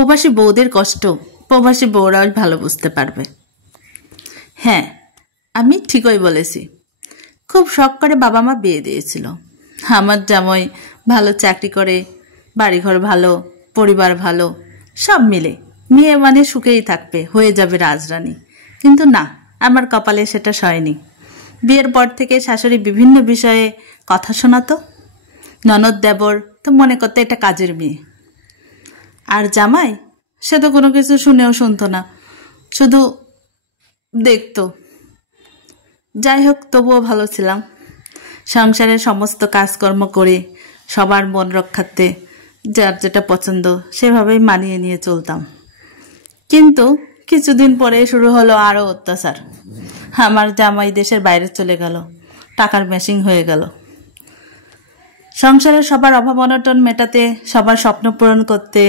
প্রবাসী বউদের কষ্ট প্রবাসী বউরাও ভালো বুঝতে পারবে। হ্যাঁ, আমি ঠিকই বলেছি। খুব শখ করে বাবা মা বিয়ে দিয়েছিল। আমার জামাই ভালো চাকরি করে, বাড়িঘর ভালো, পরিবার ভালো, সব মিলে মেয়ে মানে সুখেই থাকবে, হয়ে যাবে রাজরানী। কিন্তু না, আমার কপালে সেটা সয়নি। বিয়ের পর থেকে শাশুড়ি বিভিন্ন বিষয়ে কথা শোনাতো। ননদ দেবর তো মনে করতো এটা কাজের মেয়ে। আর জামাই, সে তো কোনো কিছু শুনেও শুনতো না, শুধু দেখতো। যাই হোক, তবুও ভালো ছিলাম। সংসারের সমস্ত কাজকর্ম করে সবার মন রক্ষার্থে যার যেটা পছন্দ সেভাবেই মানিয়ে নিয়ে চলতাম। কিন্তু কিছুদিন পরে শুরু হলো আরও অত্যাচার। আমার জামাই দেশের বাইরে চলে গেল, টাকার মেশিন হয়ে গেল। সংসারের সবার অভাব অনটন মেটাতে, সবার স্বপ্ন পূরণ করতে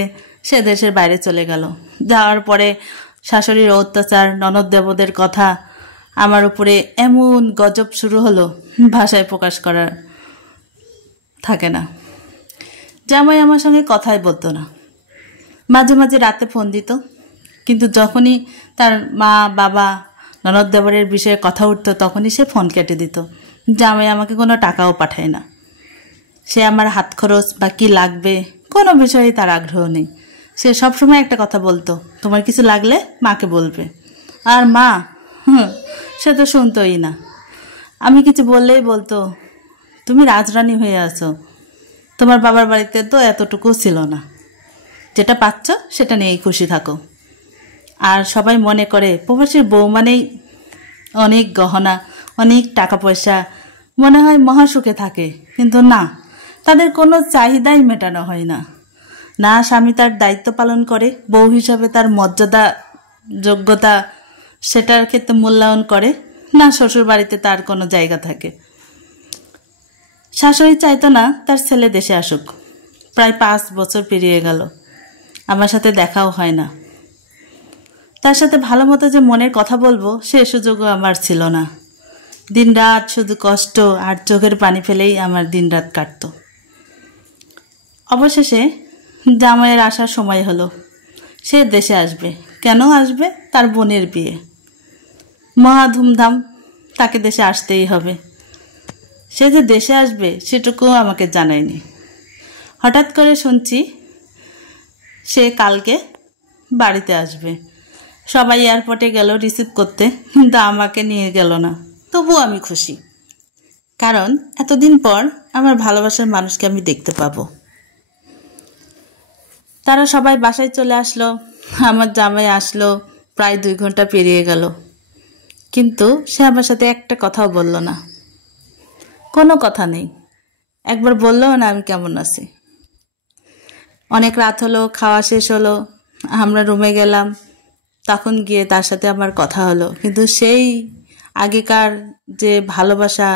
সে দেশের বাইরে চলে গেল। যাওয়ার পরে শাশুড়ির অত্যাচার, ননদ দেবদের কথা আমার উপরে এমন গজব শুরু হলো, ভাষায় প্রকাশ করার থাকে না। জামাই আমার সঙ্গে কথাই বলতো না। মাঝে মাঝে রাতে ফোন দিত, কিন্তু যখনই তার মা বাবা ননদ দেবরের বিষয়ে কথা উঠতো তখনই সে ফোন কেটে দিত। জামাই আমাকে কোনো টাকাও পাঠায় না। সে আমার হাত খরচ বা কী লাগবে কোনো বিষয়ে তার আগ্রহ নেই। সে সবসময় একটা কথা বলতো, তোমার কিছু লাগলে মাকে বলবে। আর মা, সে তো শুনতোই না। আমি কিছু বললেই বলতো, তুমি রাজরানী হয়ে আছো, তোমার বাবার বাড়িতে তো এতটুকু ছিল না, যেটা পাচ্ছ সেটা নিয়েই খুশি থাকো। আর সবাই মনে করে প্রবাসীর বউ মানেই অনেক গহনা, অনেক টাকা পয়সা, মনে হয় মহাসুখে থাকে। কিন্তু না, তাদের কোনো চাহিদাই মেটানো হয় না। না স্বামী তার দায়িত্ব পালন করে, বউ হিসাবে তার মর্যাদা যোগ্যতা সেটার ক্ষেত্রে মূল্যায়ন করে, না শ্বশুর বাড়িতে তার কোনো জায়গা থাকে। শাশুড়ি চাইতো না তার ছেলে দেশে আসুক। প্রায় 5 বছর পেরিয়ে গেল, আমার সাথে দেখাও হয় না। তার সাথে ভালো মতো যে মনের কথা বলবো সে সুযোগও আমার ছিল না। দিনরাত শুধু কষ্ট আর চোখের পানি ফেলেই আমার দিনরাত কাটতো। অবশেষে জামাইয়ের আসার সময় হলো। সে দেশে আসবে। কেন আসবে? তার বোনের বিয়ে, মহা ধুমধাম, তাকে দেশে আসতেই হবে। সে যে দেশে আসবে সেটুকুও আমাকে জানায়নি। হঠাৎ করে শুনছি সে কালকে বাড়িতে আসবে। সবাই এয়ারপোর্টে গেল রিসিভ করতে, কিন্তু আমাকে নিয়ে গেল না। তবুও আমি খুশি, কারণ এতদিন পর আমার ভালোবাসার মানুষকে আমি দেখতে পাবো। তারা সবাই বাসায় চলে আসলো। আমার জামাই আসলো, প্রায় 2 ঘন্টা পেরিয়ে গেল, কিন্তু সে আমার সাথে একটা কথাও বলল না। কোনো কথা নেই, একবার বললেও না আমি কেমন আছি। অনেক রাত হলো, খাওয়া শেষ হলো, আমরা রুমে গেলাম। তখন গিয়ে তার সাথে আমার কথা হলো, কিন্তু সেই আগেকার যে ভালোবাসা,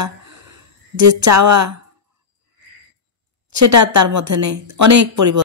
যে চাওয়া, সেটা তার মধ্যে নেই। অনেক পরিবর্তন।